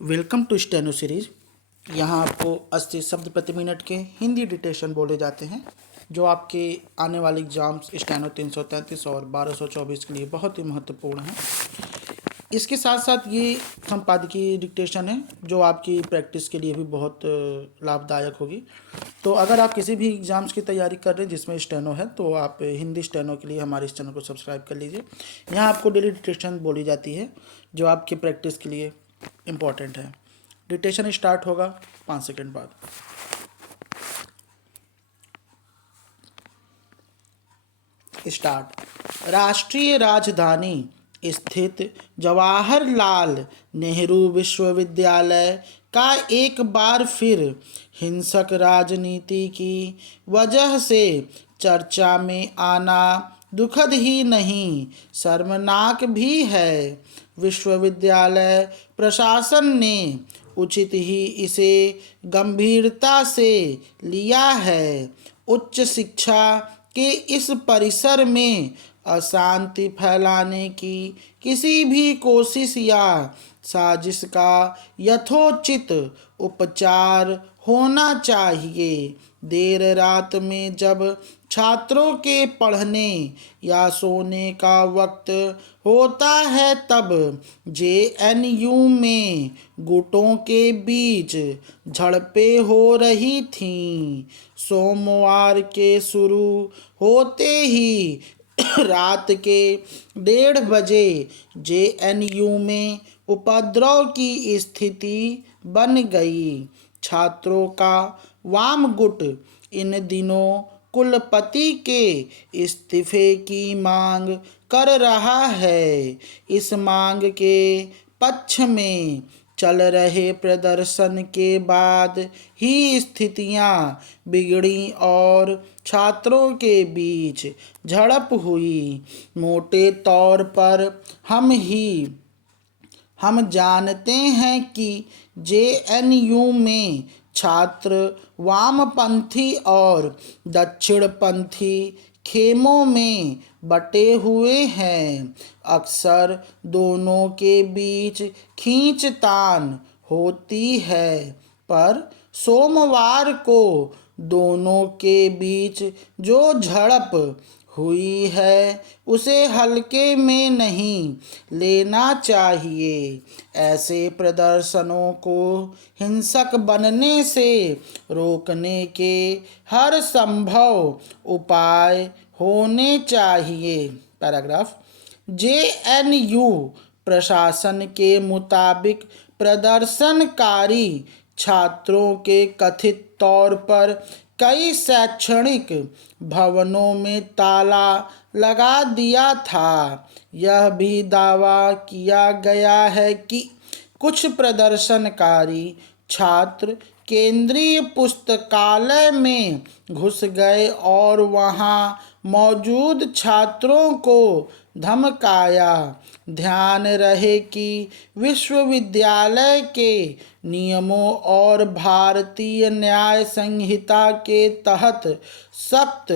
Welcome to steno series. यहाँ आपको 80 शब्द प्रति मिनट के हिंदी डिक्टेशन बोले जाते हैं जो आपके आने वाले एग्जाम्स स्टेनो 333 और 1224 के लिए बहुत ही महत्वपूर्ण है। इसके साथ साथ ये संपादकीय डिक्टेशन है जो आपकी प्रैक्टिस के लिए भी बहुत लाभदायक होगी। तो अगर आप किसी भी एग्ज़ाम्स की तैयारी कर रहे हैं जिसमें स्टेनो है तो आप हिंदी स्टेनो के लिए हमारे इस चैनल को सब्सक्राइब कर लीजिए। यहाँ आपको डेली डिक्टेशन बोली जाती है जो आपके प्रैक्टिस के लिए इम्पॉर्टेंट है। डिक्टेशन स्टार्ट होगा 5 सेकंड बाद। स्टार्ट। राष्ट्रीय राजधानी स्थित जवाहरलाल नेहरू विश्वविद्यालय का एक बार फिर हिंसक राजनीति की वजह से चर्चा में आना दुखद ही नहीं शर्मनाक भी है। विश्वविद्यालय प्रशासन ने उचित ही इसे गंभीरता से लिया है। उच्च शिक्षा के इस परिसर में अशांति फैलाने की किसी भी कोशिश या साजिश का यथोचित उपचार होना चाहिए। देर रात में जब छात्रों के पढ़ने या सोने का वक्त होता है तब जेएनयू में गुटों के बीच झड़पें हो रही थीं। सोमवार के शुरू होते ही रात के 1:30 बजे जेएनयू में उपद्रव की स्थिति बन गई। छात्रों का वाम गुट इन दिनों कुलपति के इस्तीफे की मांग कर रहा है। इस मांग के पक्ष में चल रहे प्रदर्शन के बाद ही स्थितियां बिगड़ी और छात्रों के बीच झड़प हुई। मोटे तौर पर हम जानते हैं कि जेएनयू में छात्र वामपंथी और दक्षिणपंथी खेमों में बटे हुए हैं। अक्सर दोनों के बीच खींचतान होती है, पर सोमवार को दोनों के बीच जो झड़प हुई है उसे हल्के में नहीं लेना चाहिए। ऐसे प्रदर्शनों को हिंसक बनने से रोकने के हर संभव उपाय होने चाहिए। पैराग्राफ। जेएनयू प्रशासन के मुताबिक प्रदर्शनकारी छात्रों के कथित तौर पर कई शैक्षणिक भवनों में ताला लगा दिया था। यह भी दावा किया गया है कि कुछ प्रदर्शनकारी छात्र केंद्रीय पुस्तकालय में घुस गए और वहां मौजूद छात्रों को धमकाया। ध्यान रहे कि विश्वविद्यालय के नियमों और भारतीय न्याय संहिता के तहत सख्त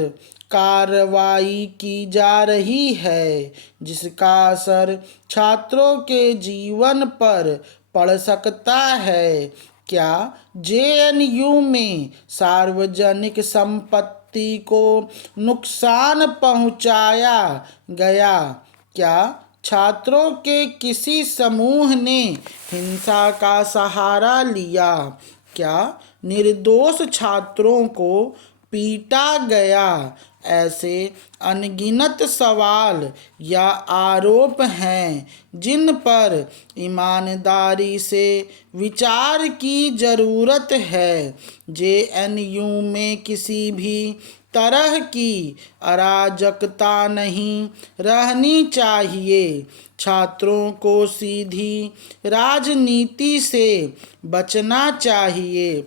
कार्रवाई की जा रही है जिसका असर छात्रों के जीवन पर पड़ सकता है। क्या जेएनयू में सार्वजनिक संपत्ति को नुकसान पहुंचाया गया? क्या छात्रों के किसी समूह ने हिंसा का सहारा लिया? क्या निर्दोष छात्रों को पीटा गया? ऐसे अनगिनत सवाल या आरोप हैं जिन पर ईमानदारी से विचार की ज़रूरत है। जेएनयू में किसी भी तरह की अराजकता नहीं रहनी चाहिए। छात्रों को सीधी राजनीति से बचना चाहिए।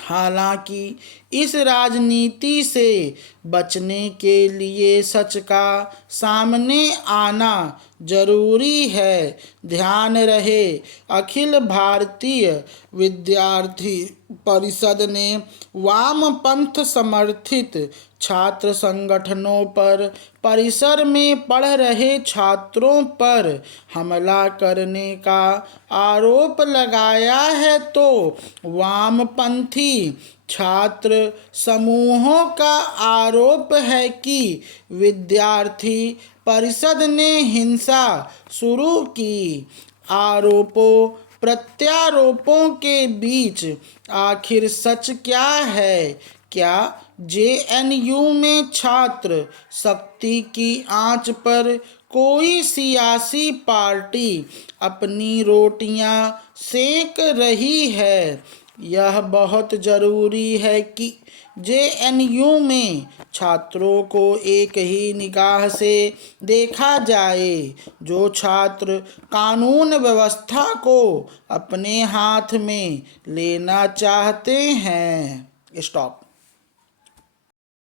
हालांकि इस राजनीति से बचने के लिए सच का सामने आना जरूरी है। ध्यान रहे, अखिल भारतीय विद्यार्थी परिषद ने वामपंथ समर्थित छात्र संगठनों पर परिसर में पढ़ रहे छात्रों पर हमला करने का आरोप लगाया है, तो वामपंथी छात्र समूहों का आरोप है कि विद्यार्थी परिषद ने हिंसा शुरू की। आरोपों प्रत्यारोपों के बीच आखिर सच क्या है? क्या जेएनयू में छात्र शक्ति की आंच पर कोई सियासी पार्टी अपनी रोटियां सेक रही है? यह बहुत ज़रूरी है कि जेएनयू में छात्रों को एक ही निगाह से देखा जाए। जो छात्र कानून व्यवस्था को अपने हाथ में लेना चाहते हैं। स्टॉप।